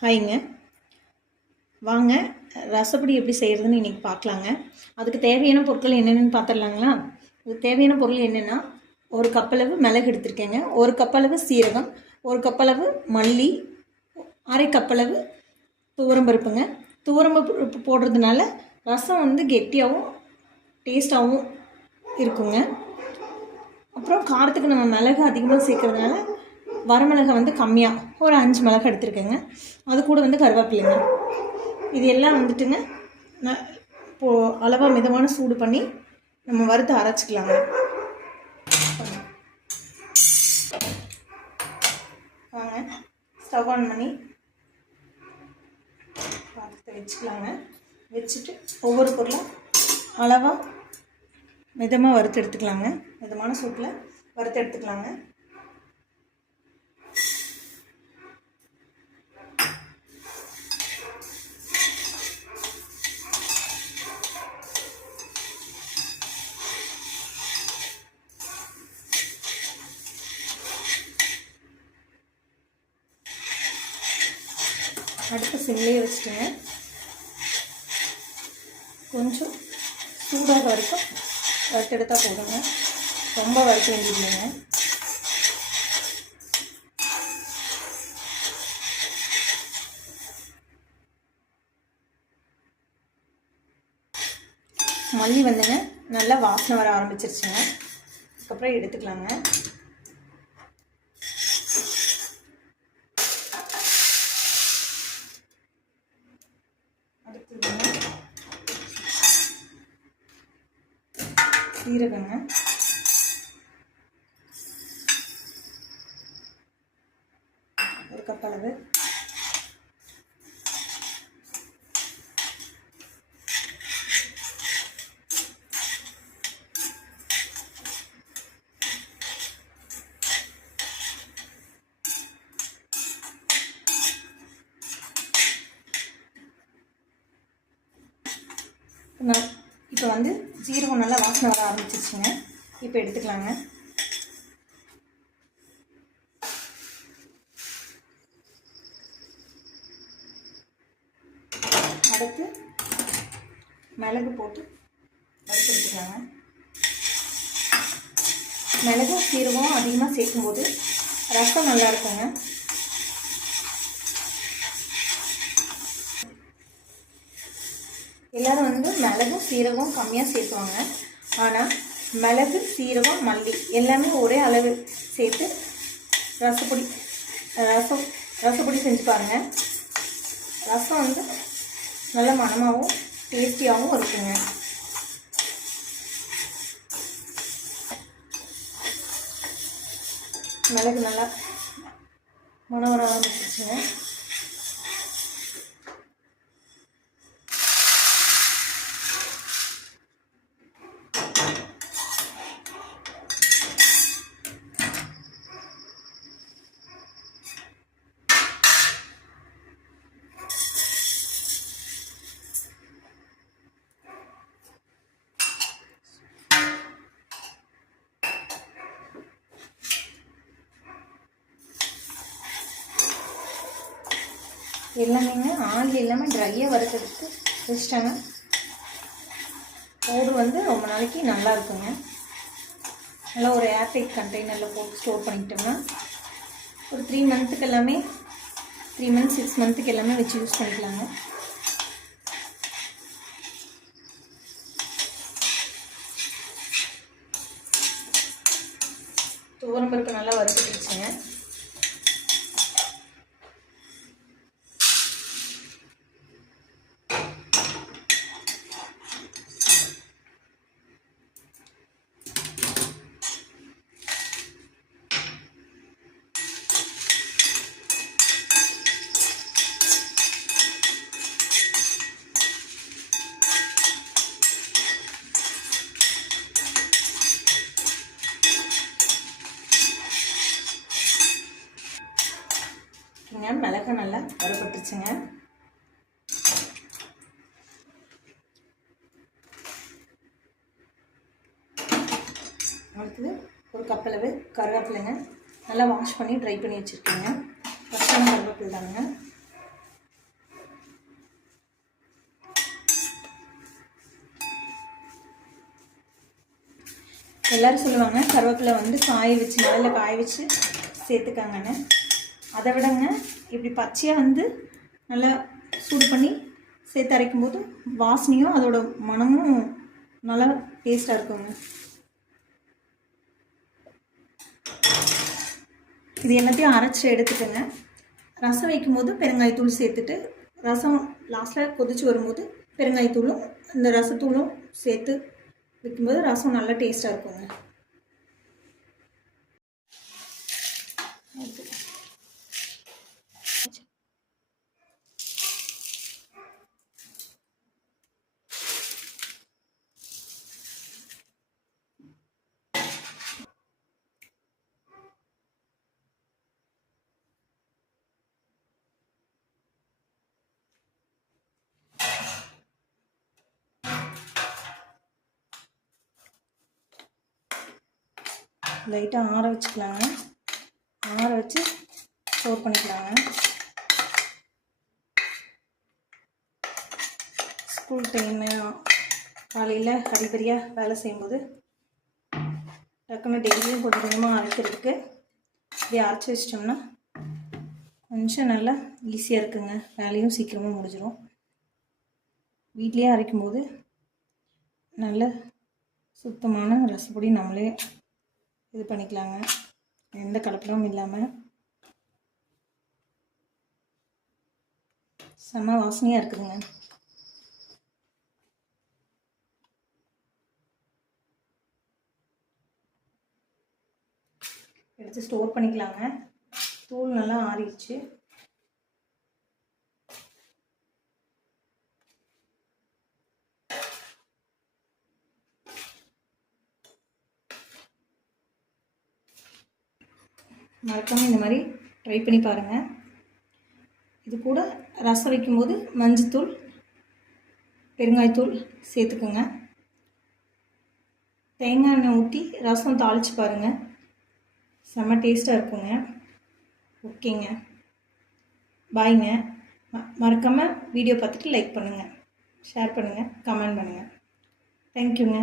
ஹாய்ங்க. வாங்க ரசப்பொடி எப்படி செய்கிறதுன்னு இன்றைக்கி பார்க்கலாங்க. அதுக்கு தேவையான பொருட்கள் என்னென்னு பார்த்துடலாங்களா? அதுக்கு தேவையான பொருள் என்னென்னா, ஒரு கப்பளவு மிளகு எடுத்திருக்கேங்க, ஒரு கப்பளவு சீரகம், ஒரு கப்பளவு மல்லி, அரை கப்பளவு துவரம்பருப்புங்க. துவரம்பருப்பு போடுறதுனால ரசம் வந்து கெட்டியாகவும் டேஸ்ட்டாகவும் இருக்குங்க. அப்புறம் காரத்துக்கு நம்ம மிளகு அதிகமாக சேர்க்கறதுனால வரமிளகா வந்து கம்மியாக ஒரு 5 மிளகா எடுத்துருக்கேங்க. அது கூட வந்து கருவேப்பிலைங்க. இது எல்லாம் வந்துட்டுங்க இப்போது அளவாக மிதமான சூடு பண்ணி நம்ம வறுத்து அரைச்சிக்கலாங்க. வாங்க ஸ்டவ் ஆன் பண்ணி பாத்திரத்தை வச்சுக்கலாங்க. வச்சுட்டு ஒவ்வொரு பொருளும் அளவாக மிதமாக வறுத்து எடுத்துக்கலாங்க. மிதமான சூட்டில் வறுத்து எடுத்துக்கலாங்க. அடுப்பு சிம்லேயே வச்சுட்டுங்க, கொஞ்சம் சூடாக வரைக்கும் வறுத்தெடுத்தால் போதுங்க. ரொம்ப வறுக்க வேண்டியதில்லைங்க. மல்லி வந்துங்க நல்லா வாசனை வர ஆரம்பிச்சிருச்சுங்க. அதுக்கப்புறம் எடுத்துக்கலாங்க. சீரகங்க, ஒரு கப் அளவு, இப்போ வந்து ஜீரகம் நல்லா வாசனை வர ஆரம்பிச்சிருச்சுங்க. இப்போ எடுத்துக்கலாங்க. அடுத்து மிளகு போட்டு வறுத்து எடுத்துக்கலாங்க. மிளகு சீரகம் அதிகமாக சேர்க்கும்போது ரசம் நல்லா இருக்குங்க. எல்லோரும் வந்து மிளகும் சீரகம் கம்மியாக சேர்த்துவாங்க. ஆனால் மிளகு சீரகம் மல்லி எல்லாமே ஒரே அளவு சேர்த்து ரசப்பொடி செஞ்சு பாருங்கள். ரசம் வந்து நல்ல மணமாகவும் டேஸ்டியாகவும் இருக்குங்க. மிளகு நல்லா மணம் வர ஆரம்பிச்சிருச்சுங்க. எல்லாமேங்க ஆயில் எல்லாமே ட்ரையாக வறுக்கிறதுக்கு வச்சுட்டாங்க. பவுடர் வந்து ரொம்ப நாளைக்கு நல்லா இருக்குங்க. நல்லா ஒரு ஏர்டைட் கண்டெய்னரில் போட்டு ஸ்டோர் பண்ணிக்கிட்டோம்னா ஒரு 3 மந்த்துக்கு எல்லாமே 3 மந்த்ஸ் 6 மந்த்துக்கு எல்லாமே வச்சு யூஸ் பண்ணிக்கலாங்க. துவரம்பருப்பு நல்லா வறுத்துக்கிடுச்சுங்க. மிளகு நல்லா வறுபட்டுருச்சுங்க. அடுத்தது ஒரு கப்பளவு கருவேப்பிலைங்க, நல்லா வாஷ் பண்ணி ட்ரை பண்ணி வச்சுருக்கேங்க. ஃப்ரெஷ்ஷான கருவேப்பிலை தாங்க. எல்லோரும் சொல்லுவாங்க கருவேப்பிலை வந்து காய வச்சு நிழலில் காய வச்சு சேர்த்துக்காங்கன்னு. அதை விடங்க இப்படி பச்சையாக வந்து நல்லா சூடு பண்ணி சேர்த்து அரைக்கும்போது வாசனையும் அதோட மனமும் நல்லா டேஸ்ட்டாக இருக்குங்க. இது எல்லாத்தையும் அரைச்சி எடுத்துக்கோங்க. ரசம் வைக்கும்போது பெருங்காயத்தூள் சேர்த்துட்டு ரசம் லாஸ்ட்டில் கொதிச்சு வரும்போது பெருங்காயத்தூளும் இந்த ரசத்தூளும் சேர்த்து வைக்கும்போது ரசம் நல்லா டேஸ்ட்டாக இருக்குங்க. லைட்டாக ஆற வச்சுக்கலாங்க. ஆற வச்சு ஸ்டோர் பண்ணிக்கலாங்க. ஸ்கூல் டைமு காலையில் ஹரிபரியாக வேலை செய்யும்போது டக்குன்னு டெய்லியும் கொஞ்சம் கொஞ்சமாக அரைக்கிறதுக்கு இப்படி அரைச்சி வச்சிட்டோம்னா கொஞ்சம் நல்லா ஈஸியாக இருக்குங்க. வேலையும் சீக்கிரமாக முடிஞ்சிடும். வீட்லேயே அரைக்கும்போது நல்ல சுத்தமான ரசப்பொடி நம்மளே இது பண்ணிக்கலாங்க. எந்த கலப்படமும் இல்லாமல் செம்ம வாசனையாக இருக்குதுங்க. எடுத்து ஸ்டோர் பண்ணிக்கலாங்க. தூள் நல்லா ஆறிடுச்சு. மறக்காமல் இந்த மாதிரி ட்ரை பண்ணி பாருங்கள். இது கூட ரசம் வைக்கும்போது மஞ்சத்தூள் பெருங்காயத்தூள் சேர்த்துக்குங்க. தேங்காய் எண்ணெய் ஊற்றி ரசம் தாளித்து பாருங்கள், செம்ம டேஸ்ட்டாக இருக்குங்க. ஓகேங்க, பாய்ங்க. மறக்காமல் வீடியோ பார்த்துட்டு லைக் பண்ணுங்கள், ஷேர் பண்ணுங்கள், கமெண்ட் பண்ணுங்கள். தேங்க்யூங்க.